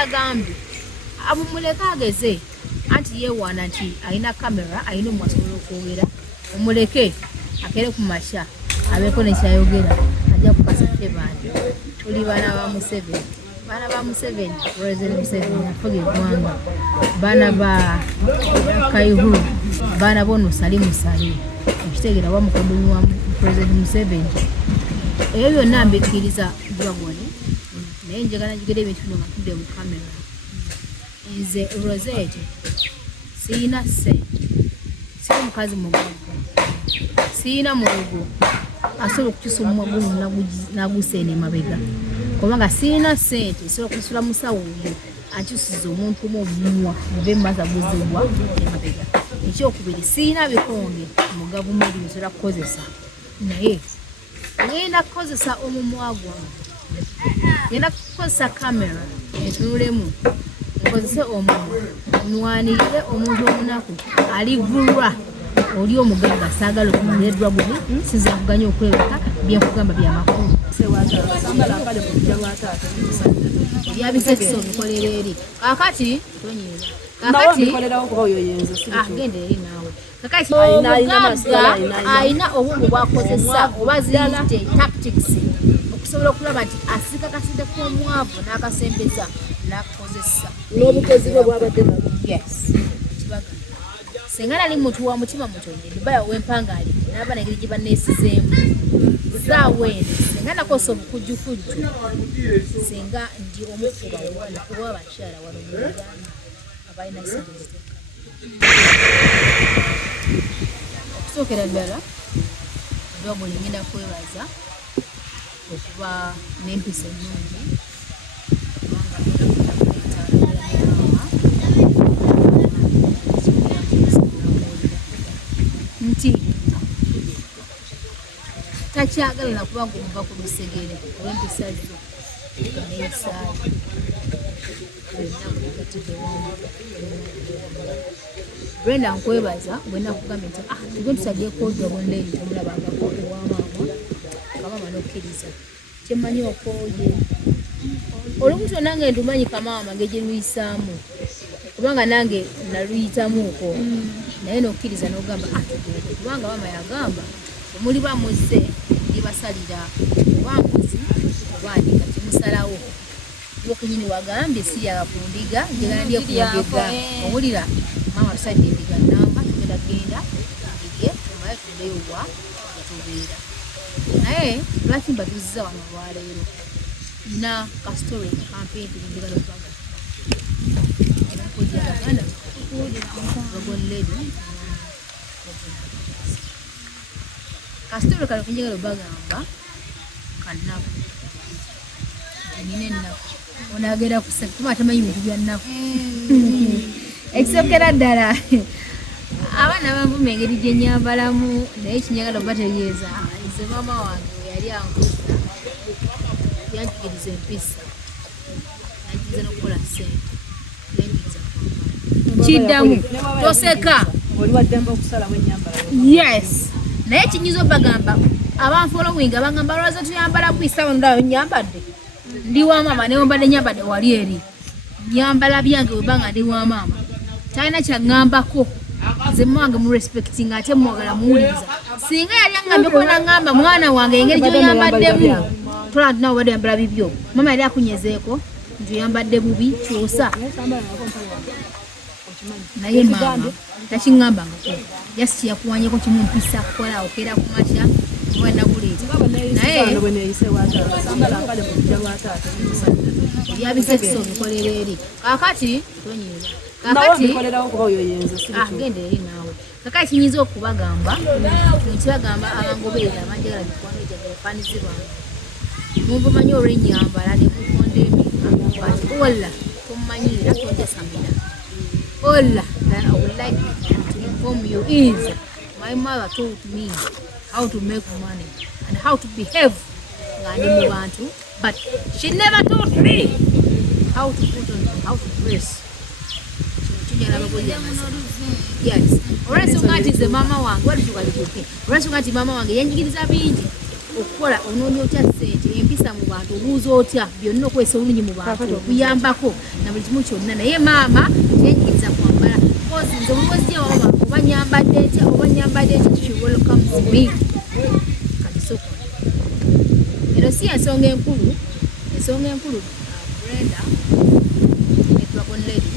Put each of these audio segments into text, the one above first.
yagambye abumuleka ageze anti yewana nti alina kamera alina omwasobola okwogera omuleke akere ku masha abeko nekyayogera ajja kukasate bandi tuli baana ba Museveni President Museveni afuga eggwanga baana ba Kayihura baana bono sali musali ekitegeera wa mukoddomi wa President Museveni ebyo byonna mbikkiriza Dragoni naye njagala njigere ebintu bino nga tudde mu kamera nze Rosette siina ssente siri mukazi mugagga siina mulogo asobola okukyusa omumwa guno naguseena emabega kubanga siina ssente sobola kusula musawo oyo ankyusiza omuntu omumwa muve mumaaso aguzibwa emabega ekyokubiri siina bikonge mu gavumenti bisobola kukozesa naye ngenda kukozesa omumwa gwange ngenda kukozesa kamera entunulemu nkozese omumwa nwanirire omuntu omunaku alivulwa oli omugagga saagala okumalira guli siza kuganya okwebaka byenkugamba byamakulu byabisekiso bikolera eri kakati genda eri naawe kakati omugagga alina obungu bwakozesa oba ziyite tactics okusobola okulaba nti asikakaside k'omwavu n'akasembeza n'akozesa n'obukozi bwe bwabadde nabwo. Yes. Singa nali muntu wa mutima mutonde Dubai w'empangali n'aba negeri gye banneesizeemu zaaweene singa nakosa obukujjukujju singa ndi omufuba oba abakyala wano mu Uganda abalina sente zitekka okusookera ddala Dragoni ngenda kwebaza okuba n'empisa ennungi nti takyagala nakuba ng'omuva ku lusegere olw'empisa zo n'ensaayi Brenda nkwebaza bwe nakugambye nti tugwe tusagyeko Dragoni tomulabangako ewamaama kamaama n'okkiriza kyemmanyi okooye olubuto nange ndumanyi kamaama ngegye luyisaamu kubanga nange naluyitamuuko naye n'okkiriza n'ogamba tugende kubanga maama yagamba omuli bamuzze ndibasalira obambuzi obandika kimusalawo yokenyini wagambye siryaga ku ndiga njagala ndye ku ndiga owulira maama tusadde endiga namba tugenda genda ndige tumaye tuddeyowa yatubeera naye lwaki mbatuuziza wano olwaleero nina kasitole kampeni njagala okubaga kasitolo kano kenjagala obagamba kanaku nina ennaku onagenda kuseka kuba atamanyi bintu bya nnaku ekisokera ddala abaana banvuma engeri gye nyambalamu naye kinyagala obategeeza nze maama wange we yali ankuza yanjigiriza empisa yanjigiriza n'okukola ssente yanjigiriza kiddamu toseka oliwaddemba okusalawo ennyambala yes naye kinyiza obagamba abanfolowinga bagamba lwaza tuyambala bwisa bandayo nyambadde ndi wa maama newe mbadde nyambadde wali eri nyambala byange webanga ndi wa maama talina kyaŋŋambako nze mwange mu respecting ate mwagala muwuliriza singa yali aŋŋambye ko naŋŋamba mwana wange engeri gye bayambaddemu tola nti nawe badde yambala bibyo maama yali akunyezeeko nti oyambadde bubi kyosa naye maama takiŋŋambangako yasi kyeyakuwanyeko kimumpisa kukola okera ku makya oba nabuleeta naye ebyabisekiso bikolera eri kakati tonyiza genda eri naawe kakati kinyinza okubagamba nkibagamba abangoberera abanjagala mikwano ejagala fanizi bange mubumanyi olw'ennyambala ne mukonda emika but ola tomumanyirira tonjasamira all that I would like to inform you is my mother told me how to make money and how to behave but she never taught me how to put on, how to dress. Yes. Oresi ungati ze mama wangu, what is you going to do? Oresi ungati mama wangu, yanjigiriza bingi. okukola onoonya otya ssente empisa mu bantu obuuza otya byonna okwesa olunyi mu bantu okuyambako na buli kimu kyonna naye maama yenyikiriza kwambala kozi nze omwezi yawawa oba nyambadde ntya she welcomes me kati soko ero si ensonga enkulu Brenda ne Dragon Lady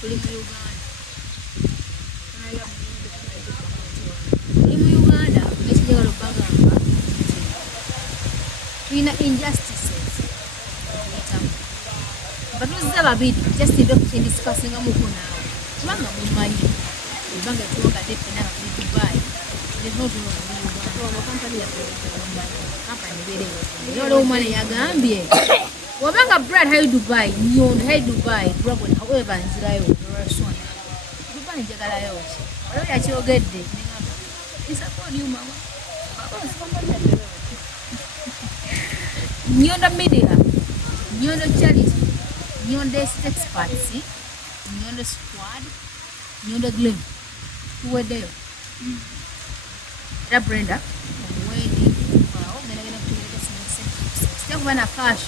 tuli mu Uganda ekijagala okubagamba tulina injustices batuziza babiri just ibe kukindisikasingamuko naawe kubanga mumanyi ebanga tuwagadde ffena nga tuli Dubai kampani berewo naye waliwo omwana yagambye wabanga Brad hai Dubai nyondo hai Dubai Dragon however nzirayo restaurant Dubai njagalayo ki waliwo yakyogedde isakoniumawa Nyondo Media, Nyondo Charity, Nyondo Experts, Nyondo Squad, Nyondo Glim. Who were there? That Brenda, Wendy, wow, then I'm going to get some still when a cash.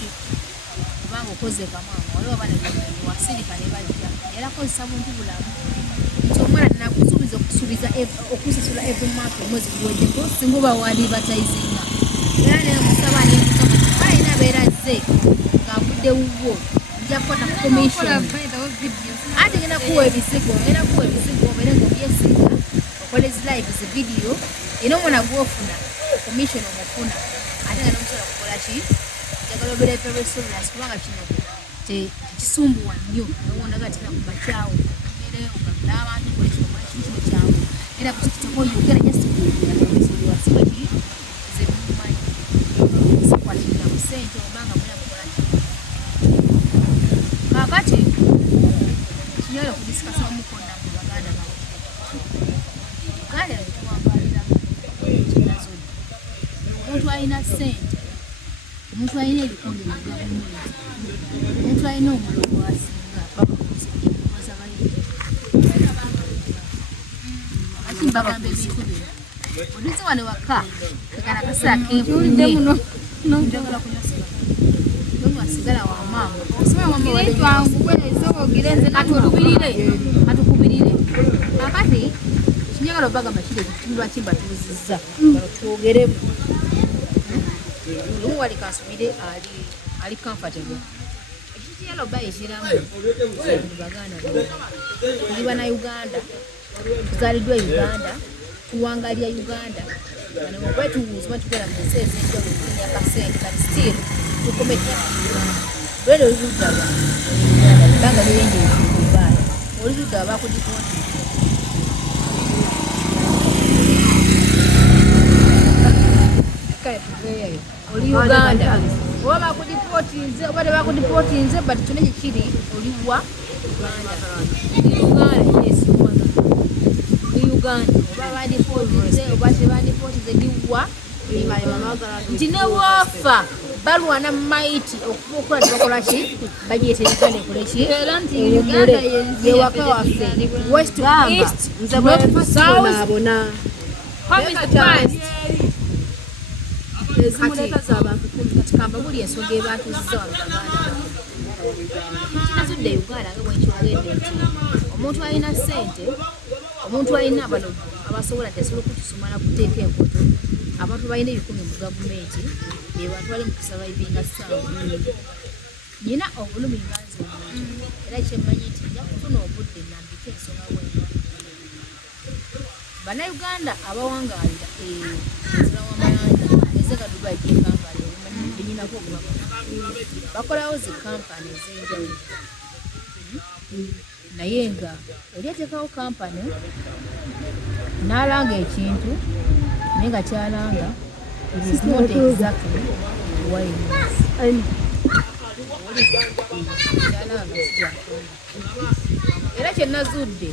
Bango koze kama wale wabana wasili kale bajja era ko sabu ntubula tomara na kusubiza okusasula every month mwezi gwoje ko singoba wali advertising yana musaba ne kama bai na beraze ngavudde uwo nja kwata commission ate ngena kuwa ebisigo bere ngo byesinga okole live zi video ino mwana gwofuna commission omufuna ate ngena musola kukola ki jagalo bere very serious kubanga kino kisumbuwa nnyo nabona gatina kubakyawo mere okagula abantu kole kino kwa kintu kyawo era kukitako yogera just kuya sibaki ze mumai sikwatira musente obanga mwana kukola kakati kinyolo kudisikasa mukonna mu baganda bawo kale tuwambalira kinazo omuntu alina sente omuntu alina ebikondo mu gavumenti omuntu alina omuliro gwasinga bakukoza bagambe ebintu bino oluzi wano waka kekana kasaa kenfunye njagala kunywa sigala wa mama katukubirire kakati kinyagala obagamba kiri ekitundwa kimba tuzizza twogeremu lumu wali kasubire ali comfortable ekitiyalo ba ekiramu baganda tuli bana Uganda tuzaliddwa Uganda tuwangalya Uganda bwe tuwuzibwa tukola mu nsi ez'enjawulo tulinya kasente kati still tukometya lwero oludaba banga lyenje ekibaala oludaba bakudipoti oli Uganda oba bakudipotinze oba tebakudipotinze but kyonna kyekiri oliwa Uganda yes Uganda oba badipotinze oba tebadipotinze liwa nti newafa balwana maiti okuba okola tebakola ki bagiyeta Uganda ekoleki era nti Uganda yewaka waffe west to east north to south home is the best kati kamba buli ensonga ebatuzizza wano baganda kinazudde Uganda nga bwenkyogedde nti omuntu alina ssente omuntu alina bano abasobola tesobola okutusumala kuteeka enkoto abantu balina ebikumi mu gavumenti bebatwale mu kusurvivinga ssaawa nina obulumi nga nze omuntu era kyemmanyi nti nja kufuna obudde nambika ensonga bwena bannayuganda abawangaalira ensira w'amayanja ezega Dubai gyekampani enyinako okubakona bakolawo zi kampani ez'enjawulo naye nga oli ateekawo kampani n'alanga ekintu naye nga kyalanga it is not exactly what it is. Era kyenazudde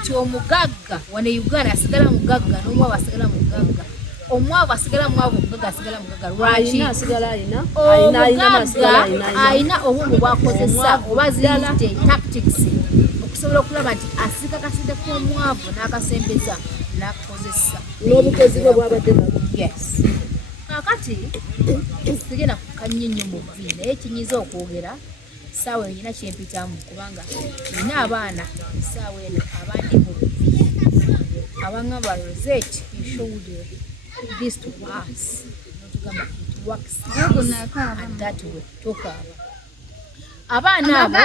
nti omugagga wano Uganda asigala mugagga n'omwavu asigala mugagga omwavu asigala mwavu omugagga asigala mugagga lwaki omugagga alina obwongo bwakozesa oba ziyite tactics okusobola okulaba nti asika kasente k'omwavu n'akasembeza n'akakozesa n'obukozi bwe bwabadde yes kati sigenda kukanyinyo mu vi naye kinyiza okwogera saawa eyo nyina kyempitamu kubanga nina abaana saawa eno abandi mu vi abangamba Rosette you showed this to us notugamba it works and that way tokaaba abaana abo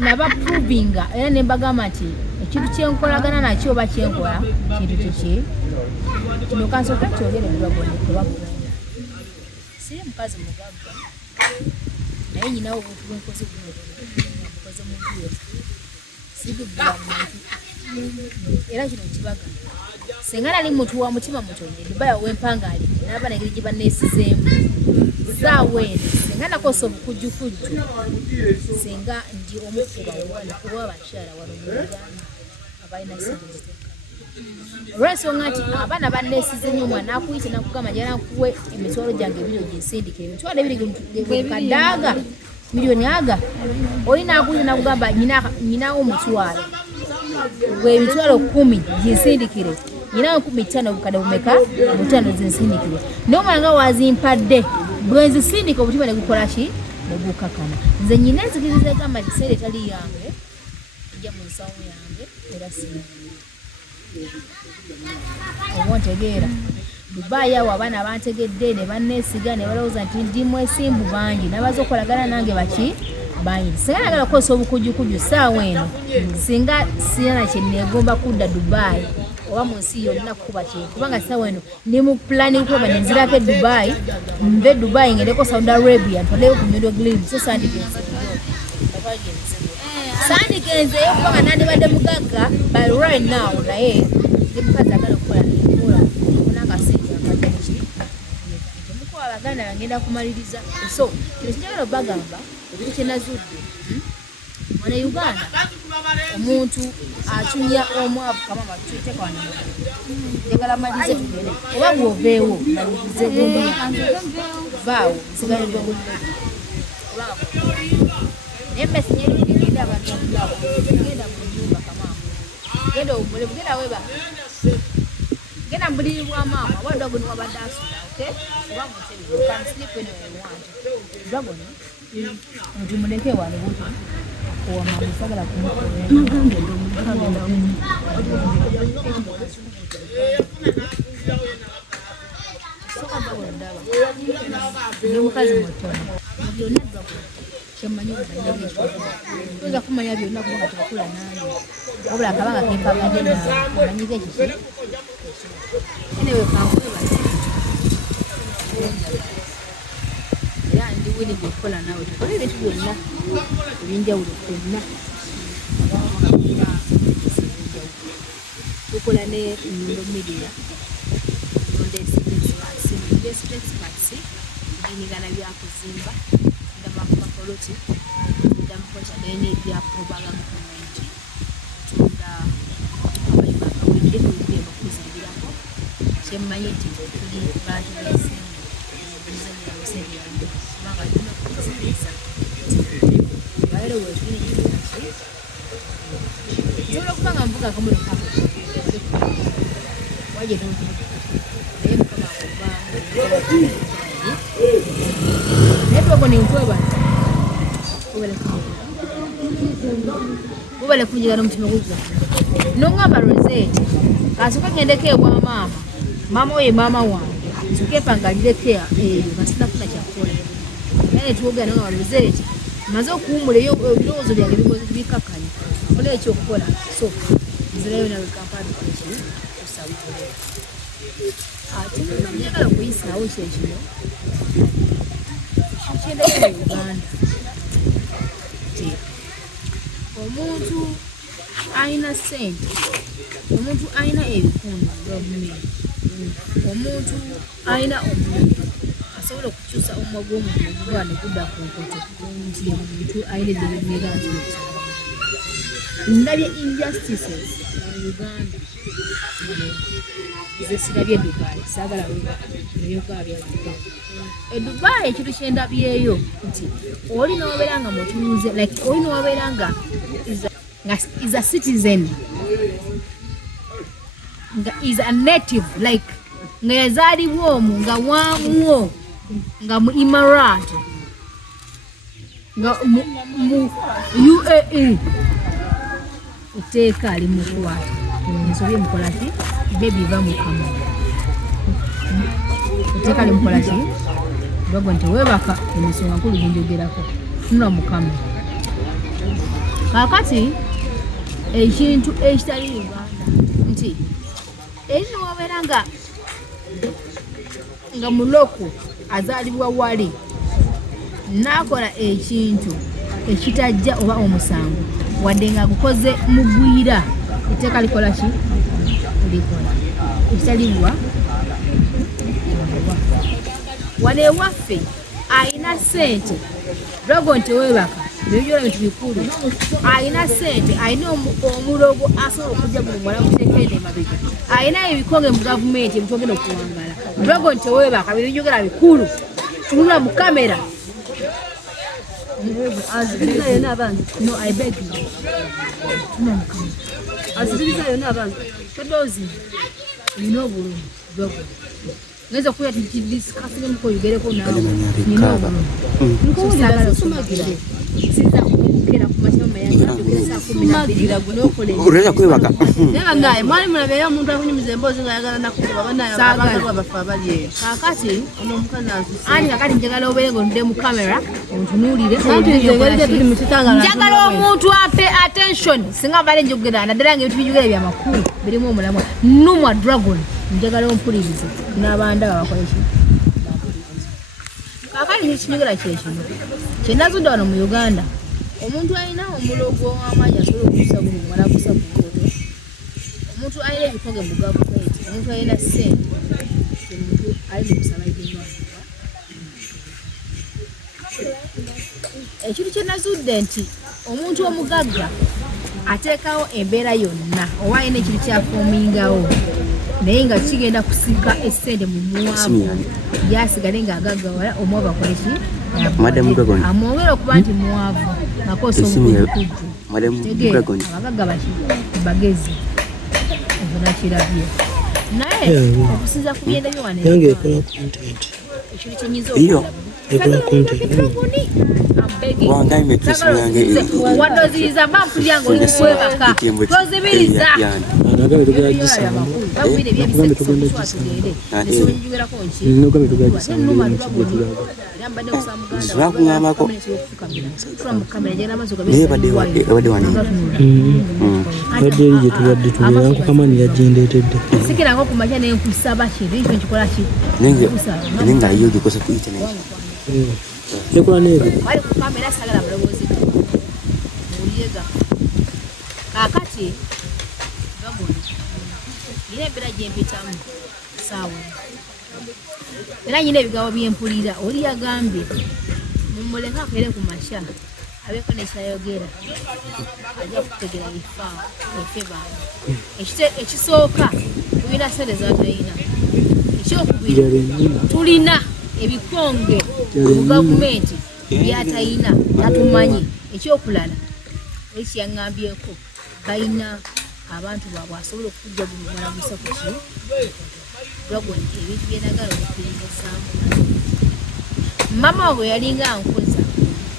nabaprovinga era nembagamba nti ekintu kyenkolagana nakyo oba kyenkola kintu kiki kino kansooka kyogere tebakunda siri mukazi mugagga naye nyinawo obuntu bwenkoze bunobukoze muntu yetu sigugula muntu era kino kibaga singa nali muntu wa mutima mutonde Dubai wempanga ali naba nagiri gye banneesizeemu saawa eno singa nakosa obukujjukujju singa ndi omukuba owabakyala wano mu Uganda abalina sente olw'ensonga nti abaana banneesize nnyo omwana akuyita nakugamba njala nkuwe emitwalo gyange ebiri oginsindika emitwalo ebiri kadaaga miliyoni aga oli nakuyita nakugamba nyinawo omutwalo gwe emitwalo 10 ginsindikire nyinawo 15 bukadde bumeka 5 zinsindikire n'omwana nga wazimpadde bwe nzisindika obutima ne gukola ki ne gukakana nze nyina enzikiriza egamba nti seera etali yange ejja mu nsawo yange era sina obontegeera Dubai awo abaana abantegedde ne banneesiga ne balowooza nti ndi mwesimbu bangi nabaza okolagana nange baki bangi singa nagala kukozesa obukujjukujju saawa eno singa sina kyenneegomba kudda Dubai oba mu nsi yonna kukuba kye kubanga saawa eno ndi mu pulani kuba nenzirako e Dubai nve Dubai ngendeko Saudi Arabia ntoleyo ku Nyondo Green so sandigenze sandigenzeyo kubanga nandibadde mugagga by right now naye ndi mukazi agala okukola nakasente akadaki temukola abaganda bangenda kumaliriza so kino kinjagala obagamba ekintu kyenazudde wana Uganda omuntu acunya omwavu kamama tuteeka wano njagala malirize tugende oba bw'oveewo malirize gundi vaawo sigale gwegundi kubanga nembesi nyerigenda abantu okulaba genda mu nyumba kamama genda omule bugenda weba genda mbuliri bwa maama wadde oguni wabadde asula okay oba mutebe you can sleep anywhere you want dragon nti muleke wano buto owa mama sagala ni mukazi mutono byonna dragon kyemanyi oza kumanya byonna kubanga tukula nange wabula akabanga kempagadde nawe omanyiga ekiki enewe kankweba era ndi willing okukola nawe tukole ebintu byonna ebyenjawulo byonna tukola ne Nyondo Media Nyondo Experts enigana byakuzimba ndamakoloti ndamukola n'ebya propaganda community tunda abayiba abawedde kubye bakuzibirako kyemmanyi nti tuli bantu b'ensimbi omuzanyo ensimbi yange kubanga alina okuzibiriza baero wetulina ekibaki nsobola okuba nga mvuga akamoto kako waje tuuti naye mukama akuvaamu naye twako nenkwebaza ubale kunjira n'omutima gugwa n'ongamba Rosette kasooka ngendeko ewa maama oyo maama wange nsooka epangalireko eyo nga sinafuna kyakukola naye netwogera nongamba Rosette maze okuwumula ebirowoozo byange bikakanya kola ekyokukola so nzirayo nawe kampani keki tusabule ate njagala okuyisaawo kyekino kyendeko mu Uganda omuntu alina ssente omuntu alina ebikundu gavumenti omuntu alina omuntu asobola okukyusa omumwa gw'omuntu oguba ne gudda ku nkoto nti omuntu alina ebyebimera nti ndabye injustices mu Uganda ze sirabye Dubai saagala ebyogaa bya Dubai Dubai ekintu kyendabyeyo nti oli n'obeera nga mutuuze like oli n'obeera nga is a citizen nga is a native like nga yazaalibwa omwo nga wamuwo nga mu Imarat nga mu UAE etteeka limukwata ensobi emukola ki bebi va mu kamera etteeka limukola ki bago nti weebaka emisonga nkulu ginjogerako nuna mu kamera kaakati ekintu ekitali Uganda nti eri nowabeera nga muloko azaalibwa wali n'akola ekintu ekitajja oba omusango wadde nga gukoze mugwira etteeka likola ki likola ekitaliibwa wano ewaffe ayina ssente logo nti weebaka byojoola bintu bikulu ayina ssente ayina omulogo asobola okujja buli muwala muteekende emabega ayina ebikonge mu gavumenti ebitogenda okuwangala logo nti weebaka byojogera bikulu tunula mu kamera no I beg you no azirizayo n'abantu todozi nina obulumi logo ngeza kuya tudiscussing muko yugereko nawe nina obulumi sinza kukera kumashyamba yange kumagira gunokole ureza kwebaka nega ngaye mwali mulabe ya muntu akunyumiza emboozi nga yagala nakuba banaye abantu abafa bali kakati ono mukazi ani kakati njagala oberengo nde mu kamera ontunulire njagala omuntu ape attention singa bale njogera naddala nga ebintu bijogera bya makulu birimu omulamwa Numwa Dragon njagala ompulirize n'abanda bakoleki kakati nkinyogera kyekino kyenazudde wano mu Uganda omuntu alina omulogo w'amaanyi asobola okusa buli mwana kusa ku ngoto omuntu alina ebikonge mu gavumenti omuntu alina ssente omuntu ali mu kusaba eby'ennyanja ekintu kyenazudde nti omuntu omugagga ateekawo embeera yonna oba alina ekintu kyafoomingawo naye nga kigenda kusika essente mu muwavu yasigale ng'agaggawala omwavu akoleki amwongera okuba nti muwavu akosa obukujju abagagga bagezi ekyo nakirabye naye okusinza ku byenda byowane ekintu kyenyiza wadoziriza bampulyango olikwebaka tozibiriza sikiranga okumakya nenkusaba kintu ekyo nkikola ki Nekula nebe. Wali ku kamera sagala mulowoozi. Muliyega. Kakati gaboni. Yine bira jempitamu. Sawa. Era nyine bigawo byempulira. Oli yagambye. Mumuleka akere ku masha. Abeko ne sayogera. Ajja kutegera ifa. Efeba. Ekisooka. Kubina sente zatayina. Ekyokubiri. Tulina ebikonge mu gavumenti byatayina natumanyi ekyokulala ekyangambyeko bayina abantu baabwe asobola okujja buli mwana gusa ku ki lwagoni ebintu byenagala okupiringasaamu mama we yalinga nkoza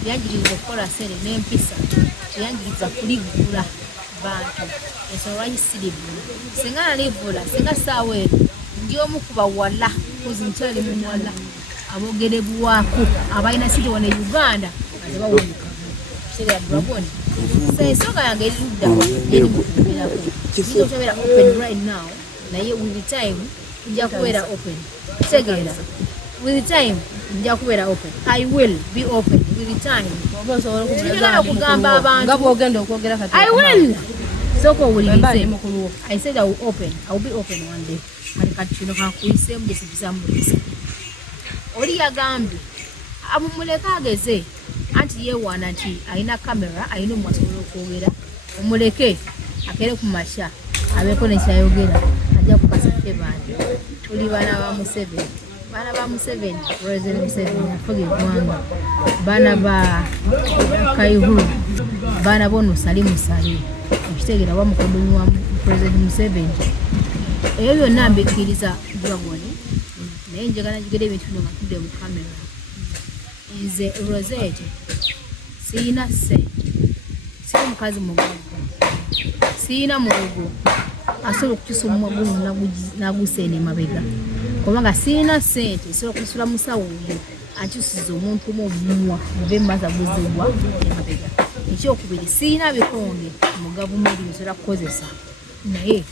yanjiriza okukola sente n'empisa yanjiriza kuligula bantu ensonga lwaki sirivula singa nalivula singa saawa eno ndi omu ku bawala kozi nkyali mu mwala abogerebwako abalina sente wano e Uganda nga tebawunika kiseera ya Dragon ensonga yange eriruddawa tobeera open right now naye with the time nja kubeera open kitegeera with the time nja kubeera open I will be open with the time njagala okugamba abantu I will soko owulirize I said I will open I will be open one day kati kino kakuyiseemu gyesigisamulisa oli yagambye amumuleka ageze anti yeewaana nti alina kamera alina omu asobola okwogera omuleke akere ku masha abeeko nekyayogera ajja kukasaffe bantu tuli baana ba Museveni President Museveni afuga eggwanga baana ba Kayihura baana bono Salimu Sali ekitegeera wa mukoddomi wa President Museveni Eyo byonna mbikkiriza Dragon naye njagala njigere ebintu bino nga tudde mu kamera. Nze Rosette siyina ssente, siri mukazi mugagga, siyina mulogo asobola okukyusa omumwa guno naguseena emabega, kubanga siyina ssente sobola kusula musawo oyo ankyusiza omuntu omumwa nve maza guzibwa emabega. Ekyokubiri siyina bikonge mu gavumenti byesobola kukozesa, naye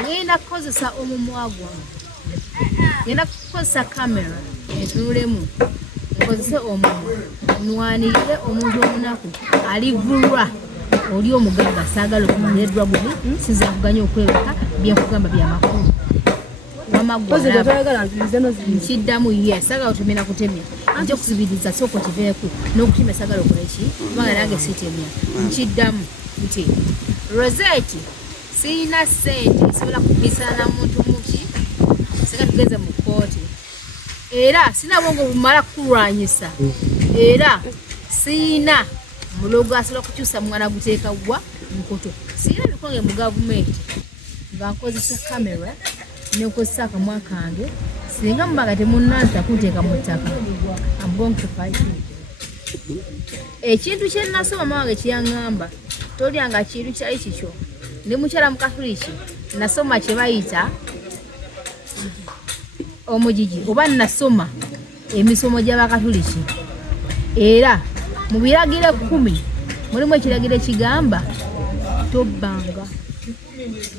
ngenda kukozesa omumwa gwange, ngenda kukozesa kamera entunulemu, nkozese omumwa nwanirire omuntu omunaku alivulwa oli omugagga saagala okumanya Dragon sinza kuganya okwebaka byenkugamba byamakulu nkiddamu ye saagala otemera kutemya nja okusibiriza sooka okiveeku n'okutemya saagala okola ki kubanga nange sitemya nkiddamu nti Rosette siyina ssente sobola kupisana na muntu muki singa tugeze mu kkooti, era sina bwongo bumala kulwanyisa, era siyina mulogo asobola kukyusa mwana guteeka gwa nkoto, siyina bikonge mu gavumenti nga nkozesa kamera nenkozesa akamwa kange singa mubaga temunnanza kunteeka mu ttaka. I'm going to fight you. Ekintu kye nasoma mawange kyeyaŋŋamba tolyanga kintu kyali kikyo. Ndi mukyala mukatuliki nasoma kye bayita omujiji oba nasoma emisomo gy'abakatuliki, era mu biragiro 10 mulimu ekiragiro ekigamba tobbanga,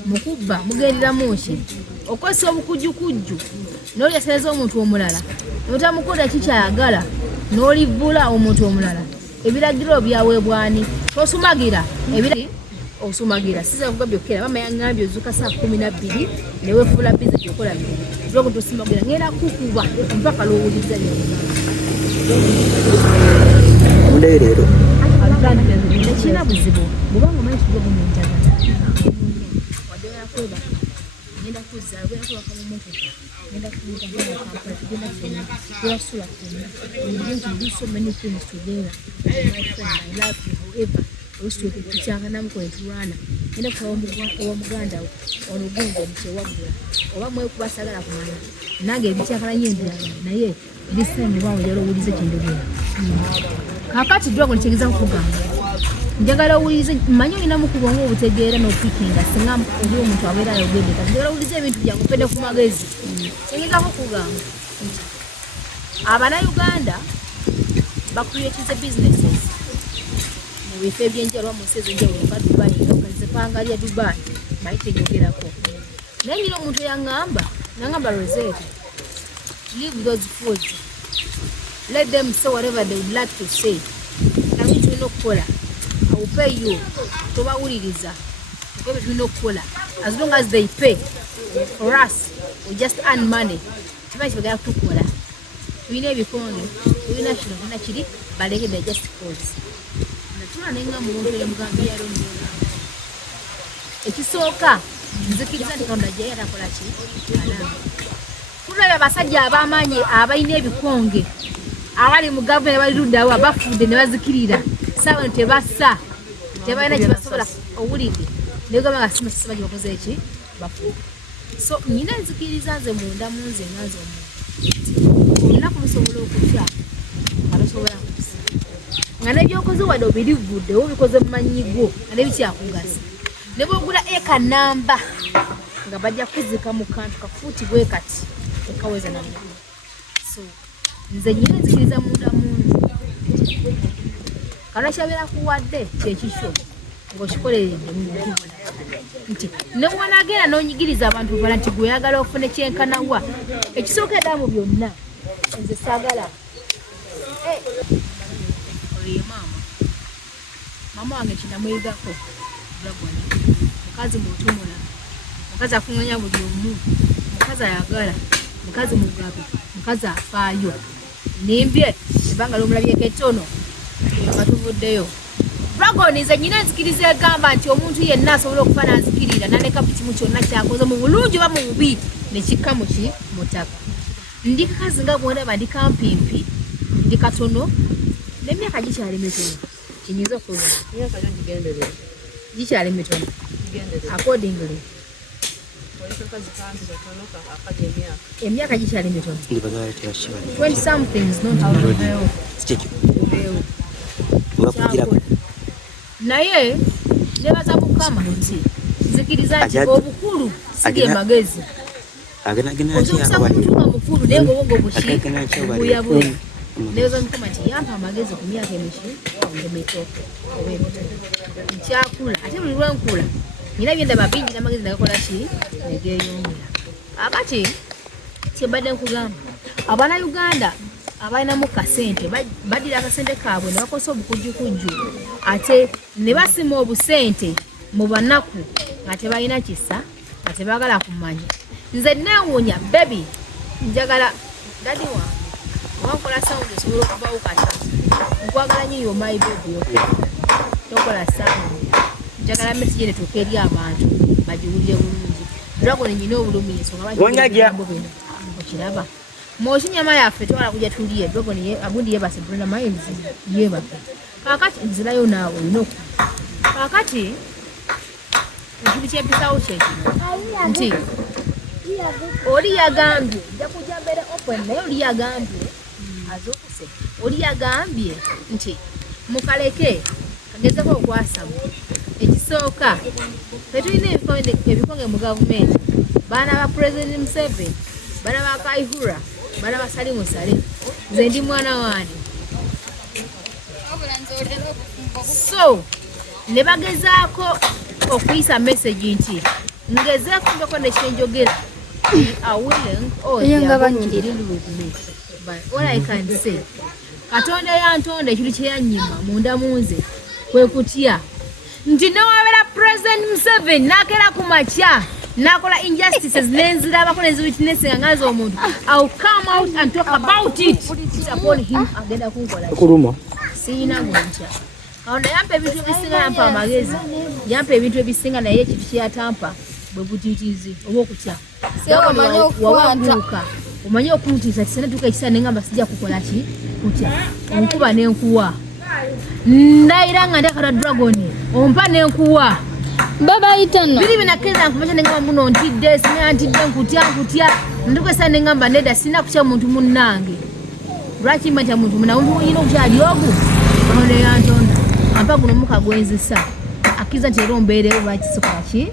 mukubba mugenderamu ki okozesa obukujjukujju n'olyasereza omuntu omulala n'otamukola kikyayagala n'olivula omuntu omulala. Ebiragiro byaweebwani tosumagira osumagira sisa kuvuga byokera mama yangambye ozuka saa 12 newefuula biza gyokola mirimu lwoko tosumagira ngenda kukuba mpaka lwowuliza leero ekina buzibu bubanga omanyi kigogo mu njagala waddala kwebaka ngenda kuzza lwena kwebaka mu motoka ngenda kubuuka ngenda kampala tugenda fena twasula fena do so many things together my friend I love you however tukyanga namukola tulwana ngenda kuba omuganda olugungo omukyewagula oba mwekuba sagala kumanya nange ebikyakala nyo embirala naye this time wawe njagala owulize kyendogera kakati Dragon kyegeza kukugamba njagala owulize mmanyi olinamu kubonga obutegeera n'okupikinga singa oli omuntu abeera ayogedde kati njagala owulize ebintu byange opende ku magezi kyegeza kukugamba Abannayuganda bakuyeetize businesses mu bifo ebyenjawulo mu nsi ez'enjawulo nga Dubai nga panga lya Dubai bayitegegerako naye nyina omuntu yaŋŋamba naŋŋamba Rosette leave those foods, let them say whatever they would like to say. Kami tulina okukola I will pay you tobawuliriza kuba tulina okukola as long as they pay for us we just earn money kimanyi kibagala tukola tulina ebikonge tulina kino tulina kiri balekede just cause natula nenga mu muntu emugambi ya Romeo ekisooka nzikiriza nti Katonda gye yatakola ki tulaba abasajja ab'amaanyi abalina ebikonge abali mu gavumenti bali luddawo abafudde ne bazikirira saawa tebassa tebalina kye basobola owulidde negamba nga simasima gye bakoze eki bafudde. So nyina nzikiriza nze munda mu nze nga nze omuntu olunaku lusobola okutya alusobola kusa nga nebyokoze wadde obirivudde obikoze mu manyigo nga nebikyakugasa ne bwogula eka namba nga bajja kuzika mu kantu kafuuti bwe kati ekaweza namwe. So nze nyina nzikiriza munda munze kana kyabeera kuwadde kyekikyo ng'okikoleredde mu nti ne bw'onaagenda n'onyigiriza abantu bala nti gweyagala okufuna ekyenkanawa ekisooka edda mu byonna nze saagala oyo maama wange kinamwegako Dragon mukazi mutumula mukazi akunanya buli omu mukazi ayagala mukazi mugabe mukazi afaayo nimbye ebanga lomulabyeko ettono nga tuvuddeyo Dragon nze nyina nzikiriza egamba nti omuntu yenna asobola okufa n'azikirira n'aleka buli kimu kyonna kyakoze mu bulungi oba mu bubi ne kikka mu mutaka. Ndi kakazi nga bw'ondaba ndi kampimpi ndi katono n'emyaka gikyali mitono kinyinza okuluma gikyali mitono accordingly emyaka gikyali mitono 20 something is not naye nebaza mukama nti nzikiriza nti obukulu sige magezi okusa mutuka mukulu naye ngobongo buyabuya nebaza mukama nti yampa amagezi ku myaka emito nkyakula ate buli lwenkula nina byendaba bingi n'amagezi nagakola ki negeeyongera akati kyembadde nkugamba abaana Uganda abalinamu kasente badira akasente kaabwe ne bakosa obukujjukujju ate ne basima obusente mu banaku nga tebalina kisa nga tebaagala kumanya. Nze neewuunya baby njagala dadi wankola sound esobola okubawo kata nkwagala nnyo yo my baby tokola sound njagala message etuuka eri abantu bagiwulire bulungi. Dragon nyina obulumi ensonga okiraba Moshi nyama yaffe twala kujja tuliye Dragon ye abundi yebase Brenda Miles yebaka kakati nzirayo naawe olinoku kakati ekintu kyempisawo kyekino nti oli yagambye nja kujja mbere open naye oli yagambye azokuse oli yagambye nti mukaleke kagezeko okwasamu ekisooka tetulina ebikonge mu gavumenti baana ba President Museveni baana ba Kaihura baana ba Salimu Sale nze ndi mwana wani so ne bagezaako okuyisa message nti ngezeeko mbeko nekyenjogera are willing or they are going to deal with me but all I can say Katonda yantonda ekintu kyeyanyima munda munze kwe kutya nti newabeera President Museveni nakera ku makya nakola injustices nenzirabako neziwitness nga ngaza omuntu I'll come out and talk about it upon him agenda kunkola kuluma siina gwenkya Katonda yampa ebintu ebisinga yampa amagezi yampa ebintu ebisinga naye ekintu kyeyatampa bwe butiitiizi oba okutya wawanguuka omanye okuntiisa tisana tuka ekisa nengamba sijja kukola ki kutya onkuba nenkuwa ndayira nga ndakala Dragon ompa nenkuwa baba itano bili binakeza nkumacha nengamba muno ntidde sina ntidde nkutya ndukesa nengamba neda sina kucha muntu munnange lwaki mbacha muntu muna muntu yino kuchali ogu ono yantonda ampa guno muka gwenzisa akiza ntero mbere lwakisukala ki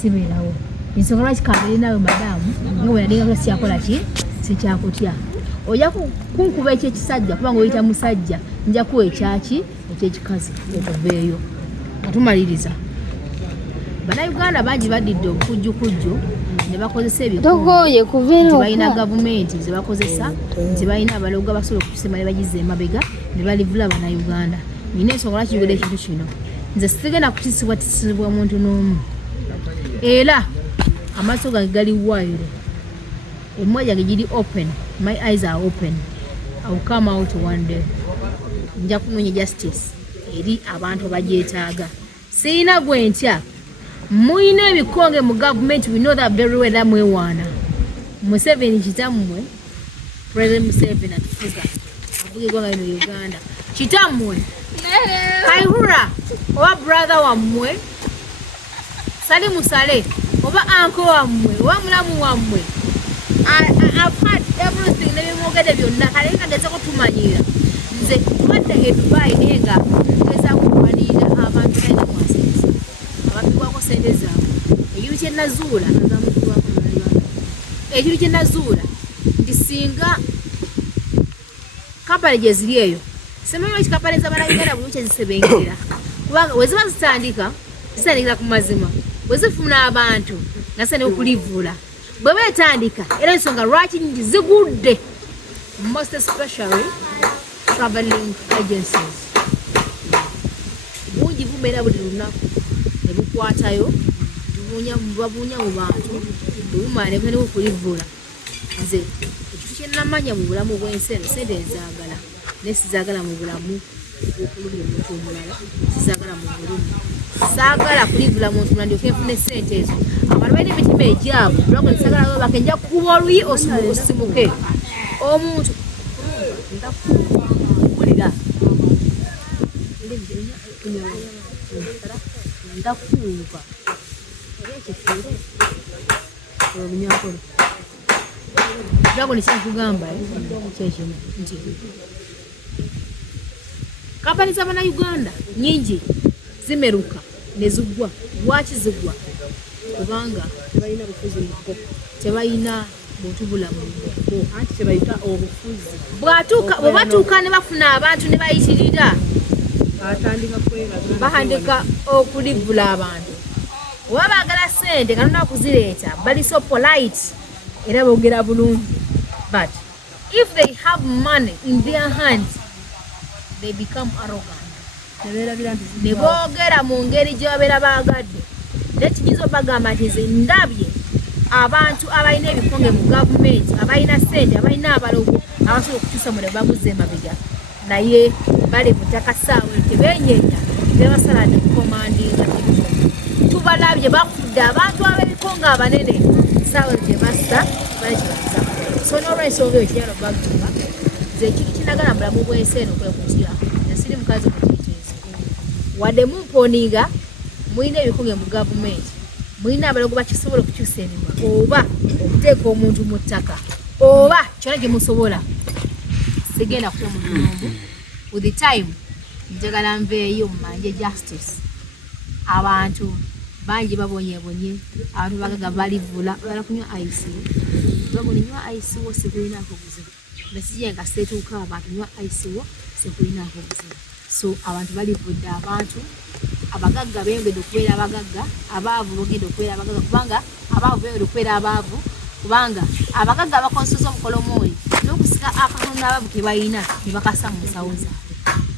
siberawo nsonga lwaki kabere nawe madamu ngo yadinga ko siyakola ki sikyakutya oja kunkuba ekisajja kubanga oyita musajja nja kuwa ekyaki ekyekikazi okuveeyo atumaliriza bana Uganda bangi badidde okujjukujju ne bakozesa ebikoye kuveera bayina gavumenti ze bakozesa nti bayina abaloga basobola okusema ne bagize emabega ne balivula bana Uganda nina ensonga lwaki yogera ekintu kino nze sitegenda kutisibwa muntu n'omu era amaaso gange gali wide emmoja yange giri open my eyes are open I will come out one day nja kunoonya justice eri abantu bagyetaaga siina gwe ntya muyina ebikonge mu government we know that very well mwewaana Museveni kitammwe President Museveni atufuga avuga eggwanga lino Uganda kitammwe Kaihura oba brother wammwe Salimu Sale oba uncle wammwe oba mulamu wammwe I've had everything nebimwogede byonna kale nga ndezeko tumanyira nze twadda e Dubai nenga ngeza kubalira abantu balina mwasenza abapibwako sente zaabwe ekintu kyenazuula ekintu kyenazuula nti singa kampani gye ziri eyo semanyi lwaki kampani z'abanayuganda buli lukye zisebengerera kubanga we ziba zitandikira ku mazima bwe zifuna abantu nga sane okulivuula bwe beetandika era ensonga lwaki nyingi zigudde most especially traveling agencies bungi bubeera buli lunaku ne bukwatayo babuunya mu bantu bumala ne okulivuula nze ekintu kyenamanya mu bulamu bw'ensi eno sente ezaagala naye sizaagala mu bulamu bw'okulumya omuntu omulala sizaagala mu bulumi saagala kulivula muntu mulala ndyoke nfune sente ezo abantu balina emitima egyabu lwako nisaagala babaka nja kukuba oluyi osimuke omuntu ndakuwulira ndakuwuba era ekifiire Omunyankole. Dragon kugamba kyekino nti kampani z'abana Uganda nyingi zimeruka ne zigwa. Lwaki zigwa? Kubanga Tebalina bufuzi mu kko. tebalina butubulamu mu kko. Anti kyebayita obufuzi. Bwebatuuka ne bafuna abantu ne bayitirira Atandika kweraga. bahandika okulivula abantu. Oba baagala ssente nga nona kuzireeta bali so polite era boogera bulungi. But if they have money in their hands, they become arrogant. Nebeeragira nti Ne boogera mu ngeri gye babeera baagadde. Nekiyinza obagamba nti nze ndabye abantu abalina ebikonge mu gavumenti, abalina ssente, abalina abalogo abasobola okukyusa mu ne baguza emabega. Naye bali mu ttaka ssaawa tebeenyenya nebasala ne kukomandinga. Tubalabye bafudde abantu ab'ebikonge abanene ssaawa gye bassa bali kyebaza. So n'olw'ensonga eyo kyalo bagtuba nze ekintu kinagala mulamu bw'ensi eno kwe kutya. Ensiri mukazi mukiteezo wadde mumponinga mulina ebikonge mu gavumenti, mulina abalogo bakisobola okukyusa emimwa oba okuteeka omuntu mu ttaka oba kyona gye musobola. Sigenda kuba mulumbu with the time njagala nveeyo mumanje justice. Abantu bangi babonyebonye, abantu bagaga balivula bala kunywa ice. Bamunywa ice wo sekulinaako buzibu. Mesije nga setuuka abantu nywa ice wo sekulinaako buzibu. So abantu balivudde abantu abagagga beyongedde okubeera abagagga, abaavu bongedde okubeera abagagga kubanga abaavu beyongedde okubeera abaavu kubanga abagagga bakonsoza obukolomooyi n'okusika akatono abaavu ke balina ne bakasa mu nsawo zaabwe.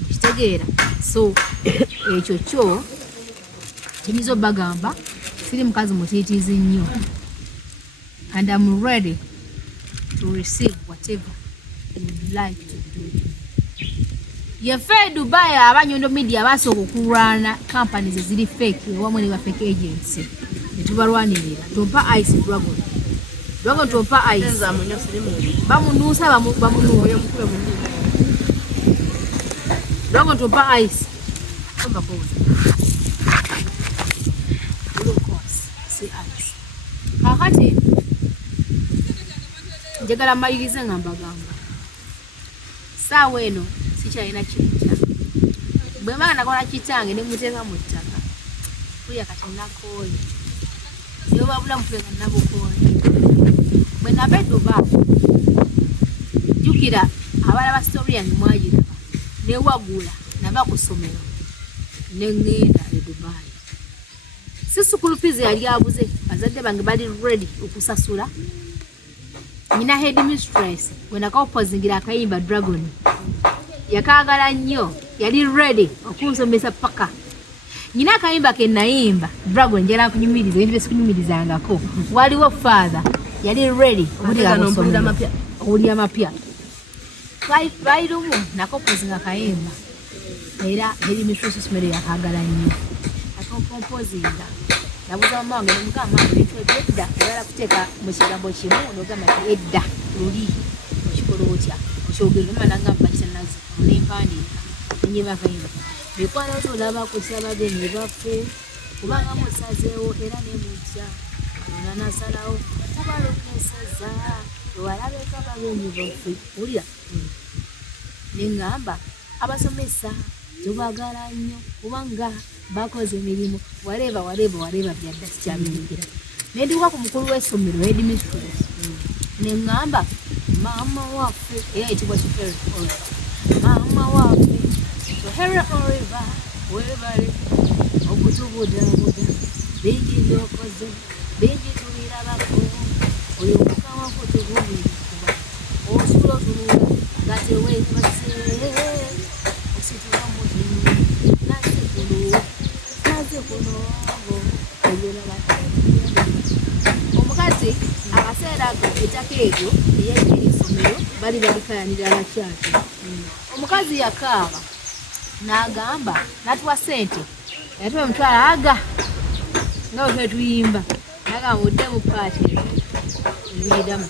Kitegeera? So ekyo kyo kiyinza obagamba siri mukazi mutiitiizi nnyo and I'm ready to receive whatever you would like to do. Yefe Dubai abanyondo media basooka okulwana companies eziri fake wamu ne ba fake agents ne tubalwanirira. Tompa ice Dragon. Dragon tompa ice. Enza munyo sirimu. Bamunuusa bamunuuya mukube munyo. Dragon tompa ice. Tompa pose. See ice. Kakati njagala mmalirize nga mbagamba saawa eno sikyalina kinja. Bwe mbaga nakola kitange ne muteeka mu ttaka kulya kati nakooye yo babula mufenga nabukooye. Bwe nabe Dubai jjukira abaala ba story yange mwagiraba ne wagula naba ku ssomero ne ŋŋenda e Dubai. Si school fees yali abuze, bazadde bange bali ready okusasula. Nina head mistress when akaopozingira akayimba Dragon yakaagala nnyo, yali ready okunsomesa paka. Nina akayimba ke nayimba Dragon njala kunyumiriza ebintu byesikunyumirizangako. Waliwo father yali ready okuwulira amapya. Bairumu nakopozinga akayimba era head mistress isomero yakaagala nnyo. Akompozinga nabuza mama wange mukama edda era kuteeka mu kigambo kimu n'ogamba nti edda luli kikolo otya okyogera mama nangamba kisanazi n'empandiika nenyeba kayimba bikwala tulaba kusaba bene baffe kubanga musazeewo era ne mujja ona nasalawo kubalokeseza lwalabeka bagenyi baffe wulira neŋŋamba abasomesa tubagala nnyo kubanga bakoze emirimu waleba byadda sikyabinyigira. Nendiwa ku mukulu w'essomero head mistress neŋŋamba maama waffe era ekibwa Kihere Oliver. Maama waffe Kihere Oliver webale okutubudaabuda bingi byokoze bingi tubirabako oyo mukama kutugumiriza osulo tunula nga tewebase ositula mutimu omukazi akaseera ettaka eryo eyekiri essomero bali balikayanira abakyaki. Omukazi yakaaba n'agamba natuwa ssente yatuwa emitwalo aga nga bwe twetuyimba nagamba mudde mu paati ebiyiramu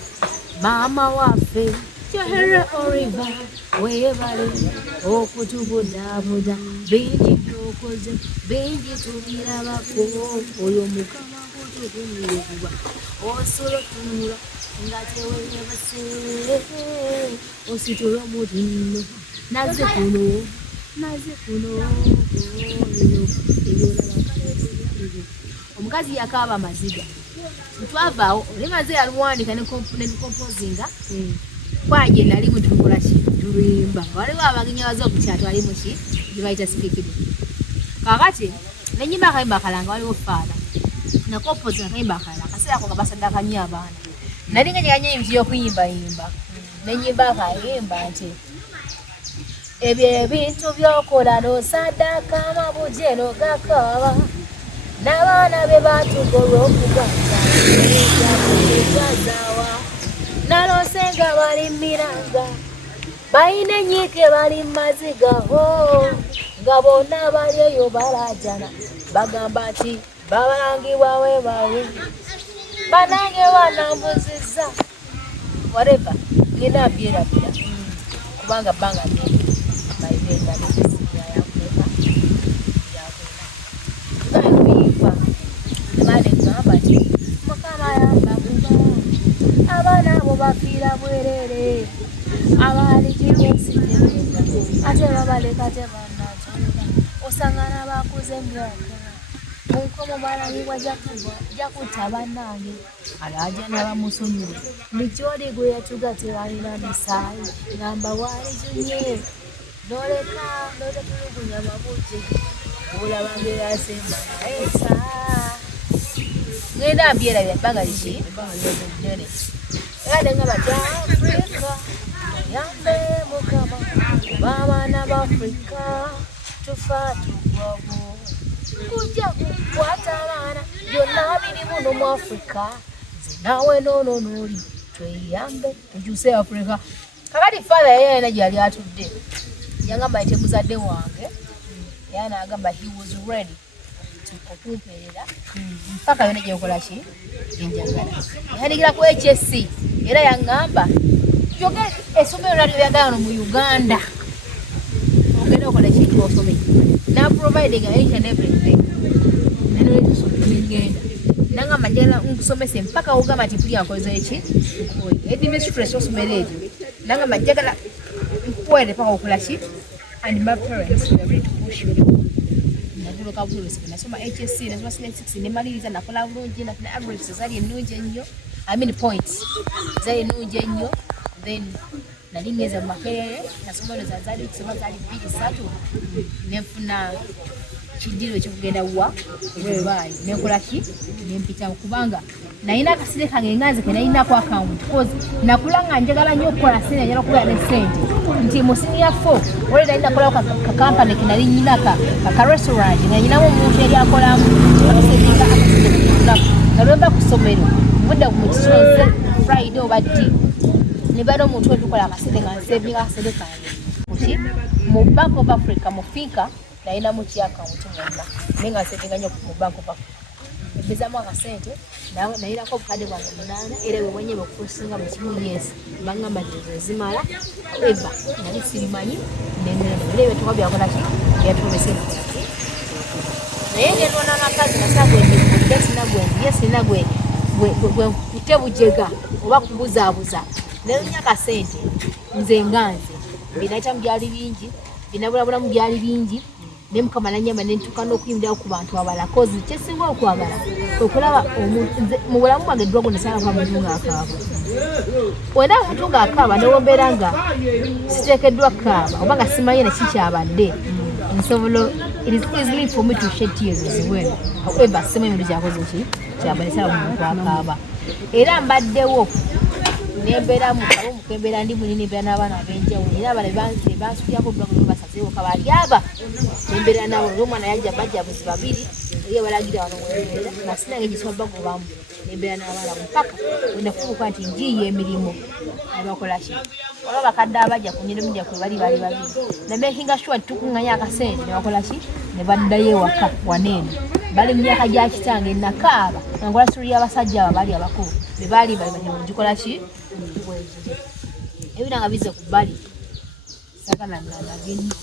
maama waffe Kihere Oliver webale okutubudaabuda bingi byokoze bingi tubirabako oyo mukama tutunulira osolo tunula nga tewebase ositula omutino naze kuno omukazi yakaaba amaziga twavaawo olimaze yaluwandika ne composinga kwaje nali mutukola ki tulimba waliwo abagenyi bazo okukyatwa ali muki gibayita speaking kakati nenyimba kayimba kalanga waliwo faala na composinga kayimba kalanga kaseera ko gabasadaka nnyo abaana nali nga gyanyinza okuyimba nenyimba kayimba nti ebyo ebintu byokola nosadaka amabuje nogakaaba n'abaana be batugolwa okuganda ejazawa nalosenga bali miranga bayina enyiike bali mazigaho nga bonna bali eyo balajana bagamba nti babalangibwawe bawe banange banambuzizza whatever ngenda byerabira kubanga bbanga nenge bayibenda nekisiya yakuleka yakuyimba emana egamba nti mukama yamba kuba abaana abo bafiira bwerere abaali gigensigereza ate babaleka tebannakyalira osangana bakuze emyaka munkomo balabibwa jakutta bannange alaja nabamusonyiwe mikyoli gwe yatuga tebalina misaayi ngamba walijunye noleka noletulugunya mabuje olabange yasemba naesa ngenda mbyerabira ebbanga liki nene ebadenga bati Afrika yambe mukama babaana b'Afrika tufa tugwabo kujja kukwata abaana byonna biri muno mu Afrika nze naawe noono n'oli tweyambe tukyuse Afrika kakati faala yayena gyali atudde yangamba nti muzadde wange era n'agamba he was ready okumpeerera mpaka yona gyenkola ki gyenjagala yanikira ku HSC era yangamba yoge essomero nalyo lyagala no mu Uganda ogenda okola kintu osome na providing each and everything nenolekisomengenda nangamba njagala nkusomese mpaka ogamba nti mpulira nkoleza eki administration osomero ekyo nangamba njagala nkuwere paka okola ki and my parents were ready to push me naguloka bulose nasoma HSC nasoma senior 6 nemaliriza nakola bulungi nafuna average zali ennungi ennyo I mean points zali ennungi ennyo then nalingeza Makerere nasoma no zali kusoma zali 2-3 nefuna kidiro ekikugenda wa webayi nekola ki nempita kubanga nalina akasire kange nganze kenalina ku account cause nakulanga njagala nnyo okukola sente njala kuba ne sente nti mu senior 4 wale nalina kola ka company kinali nyina ka restaurant nalinamu omuntu yali akolamu abasevinga akasire nalwemba ku ssomero budda ku kisoze Friday obadde ne bano omuntu otukola akasire nga nsevinga akasire kange muki mu Bank of Africa mu Finka nalina mu account mwonna nenga nsevinga nnyo mu Bank of Africa bizamu akasente nalina ko bukadde bwange 8 era wewenye bakusinga mu kimu yes bangamba zimala eba nali sirimanyi nene tuko byakola ki yatumese naye nona nakazi nasagwe yes nagwe kutebujega oba kubuzabuza nelinya akasente nze nganze binaita mbyali bingi binabulabula mu byali bingi nemukama nanyamba nentukana okuyimira ku bantu abala kozi kyesinga okwagala okulaba mu bulamu bwange dwago nesala kwa muntu ng'akaaba wena omuntu ng'akaaba newombeera nga siteekeddwa kaaba oba nga simanyi neki kyabadde nsobola it is easily for me to shed tears as well however simanyi muntu kyakoze ki kyabadde sala omuntu akaaba era mbaddewo nembeera mukembeera ndi munini mbeera n'abaana ab'enjawulo era abala bebansukyako bulago basazeewo kabaali aba nembeera nabo olw'omwana yajja bajja buzi babiri ye balagira wano webeera nasinange gisoma bagobamu nembeera n'abala mpaka wenafubuka nti njiiyo emirimu nebakola ki olaba bakadde abajja ku nyiro mijja kwe bali babiri nemakinga sure tukuŋŋanya akasente nebakola ki ne baddayo ewaka waneeno bali mu myaka gya kitange nakaaba nangola stori y'abasajja abo bali abakulu bebaali bagikola ki ebiranga bize ku bbali sagala nagennyo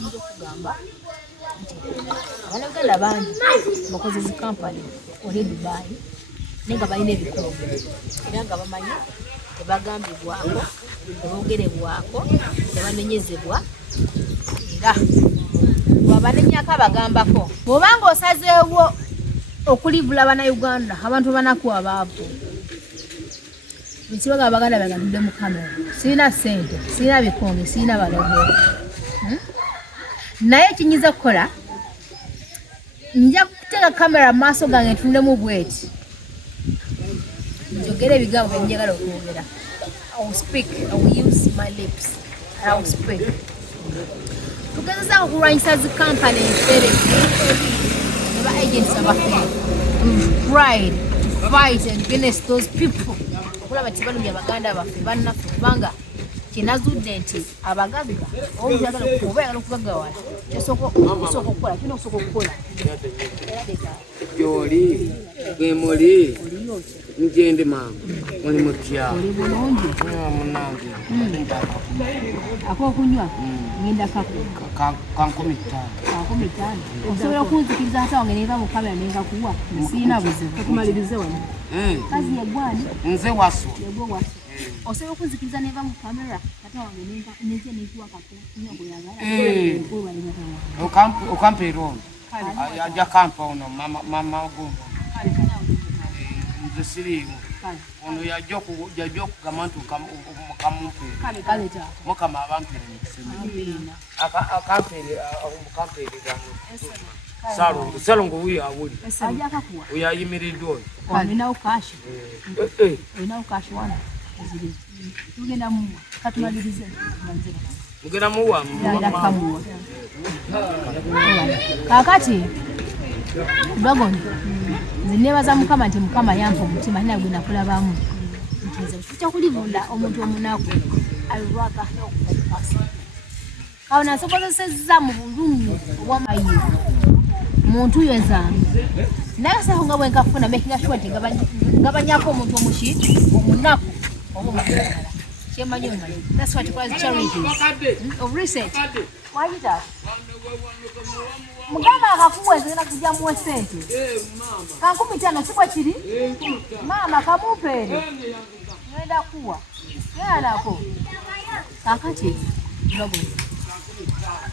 nja okugamba Abannayuganda bangi bakoze zi kampani oli Dubai nenga balina ebikomo era nga bamanyi tebagambibwako tebogerebwako tebamenyezebwa era wabanenyako abagambako bw'obanga osazeewo okulivula Bannayuganda abantu banaku abaavu bikibaga Abaganda bagambidde mu kamera sirina ssente sirina bikonge sirina balogo naye kinyiza kukola nja kuteeka kamera mu maaso gange ntunulemu bweti njogera ebigambo bye njagala okwogera. I will speak, I will use my lips, I will speak. Tugezezaako okulwanyisa zi kampani enfere neba agents abafere. We've tried to fight against those people. Okulaba nti balumya Abaganda baffe bannaffe kubanga kinazudde nti abagagga omuntu ayagala okugaggawala kyosooka okukola kino osooka okukola gy'oli gwe muli mugende maama muli mutya oli bulungi munange ak'okunywa ngenda kankumi ttaano osobola okunzikiriza ate wange neva mu kamera nengakuwa siina buzibu tumalirize wano kazi yegwani nze waso osobola okunzikiriza neva mu kamera ate wange neze nekuwa kakunywa gweyagala okampeera ono ajja kampa ono mama ogumba nze siriiwo ono yajja okugamba nti mukamumpeera mukama abampeera nekisemu akampeerera Salongo huyu awuli huyu ayimiriddwa oyo olinawo kashi olinawo kashi wana tugenda muwa katumalirize mugenda muwa kakati Dragon zinebaza Mukama nti Mukama yampa omutima nina gwe nakulabamu nti kulivunda omuntu omunaku alwaka awo nasobozesezza mu bulumi obwamayivu muntu yezange naye saho nga bwenkafuna making sure nti ngabanyako omuntu omuki omunaku oba omugala kyemanyi omanyi. That's what calls charities of research. Why is that? Mugamba akakuwa ezina kujja muwe sente kankumi ttaano si bwe kiri maama kamupeere ngenda kuwa yanako kakati Dragon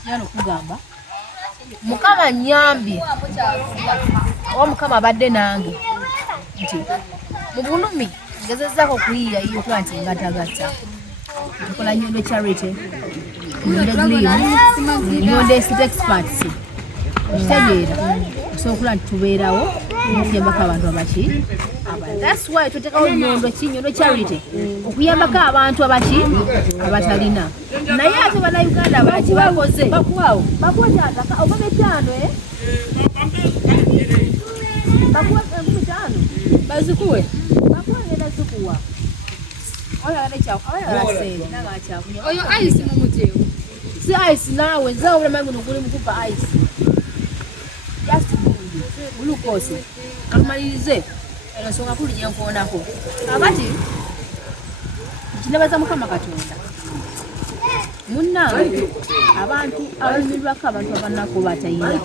yana okugamba Mukama nyambi oba Mukama abadde nange nti mu bulumi ngezezzaako okuyiira iyo kuba nti ngatagatta nkola Nyondo charity Nyondo estate experts okitegeera osobola okula nti tubeerawo okuyambako abantu abaki. That's why tuteekawo Nyondo charity okuyambako abantu abaki abatalina. Naye ate Bannayuganda abaki bakoze bakuwawo bakwetaaga oba betaano bakuwa 5,000 bazikuwe bakuwa ngenda zikuwa oyo ice mumuteewo si ice naawe nze obulamanyi guno guli mukupa ice just glucose kamalirize ensonga kuli gyenkoonako kakati kinebaza Mukama Katonda munnange abantu abalumirwako abantu abannako batayina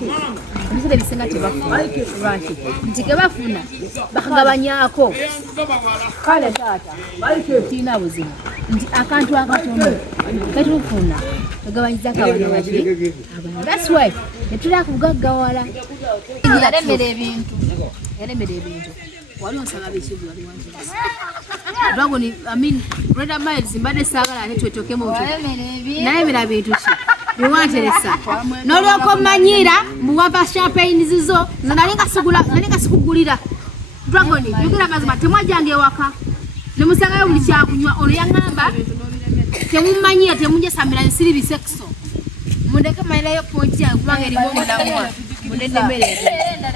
ebiseera ebisinga tebafuna lwaki nti ke bafuna bakagabanyako kale taata tiina buzibu nti akantu akatono ketufuna tugabanyizako abantu baki. That's why tetulina kugaggawala yalemera ebintu wali onsaba bekibu wali wanjirisa Dragon I mean Brother Miles mbadde saagala ate twetokemu nayemera bintu ki biwanteresa n'olyoka omanyiira mbuwapa champagne zizo nze nalinga sikugulira Dragon yogera mazima temwajjanga ewaka nemusangayo buli kyakunywa ono yaŋŋamba temumanyiira temunjesamira nsiri bisekso mundeke manyirayo ponti yange kubanga erimu omudamwa mundenemere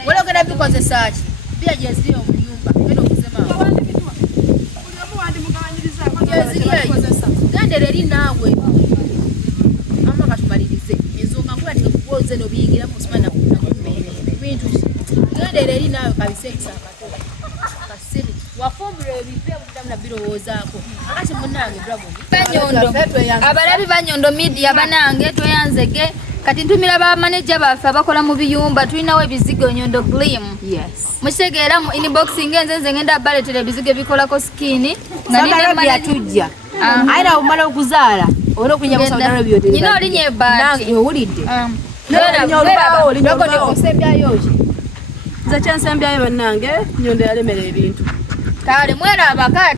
wali ogenda bikozesa ki bya gyeziri mu nyumba genda okuzema gendera eri naawe ama katumalirize ensonga nkuba tikuwoze nobiyingira musima nakumeere bintu gendera eri naawe kabisekisa akatola kasiri wafumbira ebipe obutamu nabirowoozaako akati munnange Dragon Banyondo abalabi Banyondo media banange tweyanzege kati ntumira ba manager baffe abakola mu biyumba tulinawo ebizigo Nyondo Glim. Yes. Mutegeera mu inboxing nze ngenda baletera ebizigo ebikolako skin nga nina manager tujja. Aira umala okuzaala. Ono kunya mu Saudi Arabia yote. Nino olinye baati. Nange owulidde. Nyondo osembyayo ki? Nze kyensembyayo bannange Nyondo yalemera ebintu. Kale mweraba kati